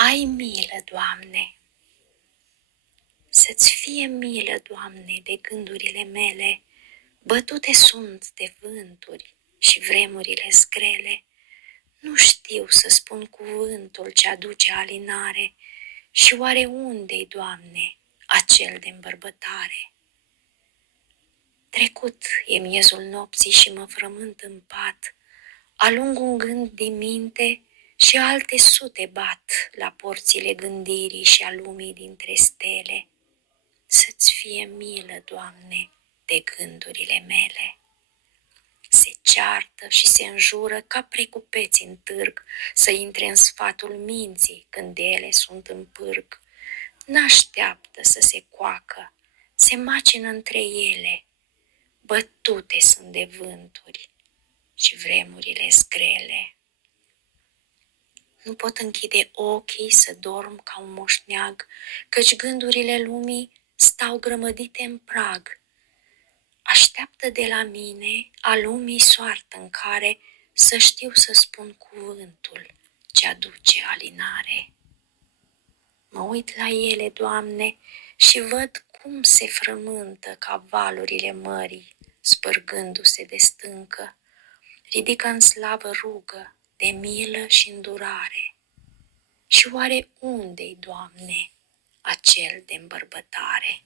Ai milă, Doamne! Să-ți fie milă, Doamne, de gândurile mele, bătute sunt de vânturi și vremurile grele. Nu știu să spun cuvântul ce aduce alinare și oare unde-i, Doamne, acel de îmbărbătare? Trecut e miezul nopții și mă frământ în pat, alung un gând din minte și alte sute bat la porțile gândirii și a lumii dintre stele. Să-ți fie milă, Doamne, de gândurile mele. Se ceartă și se înjură ca precupeți în târg să intre în sfatul minții când ele sunt în pârg. N-așteaptă să se coacă, se macină între ele, bătute sunt de vânturi și vremurile grele. Nu pot închide ochii să dorm ca un moșneag, căci gândurile lumii stau grămădite în prag. Așteaptă de la mine a lumii soartă în care să știu să spun cuvântul ce aduce alinare. Mă uit la ele, Doamne, și văd cum se frământă ca valurile mării, spărgându-se de stâncă, ridică în slavă rugă de milă și îndurare. Și oare unde-i, Doamne, acel de îmbărbătare?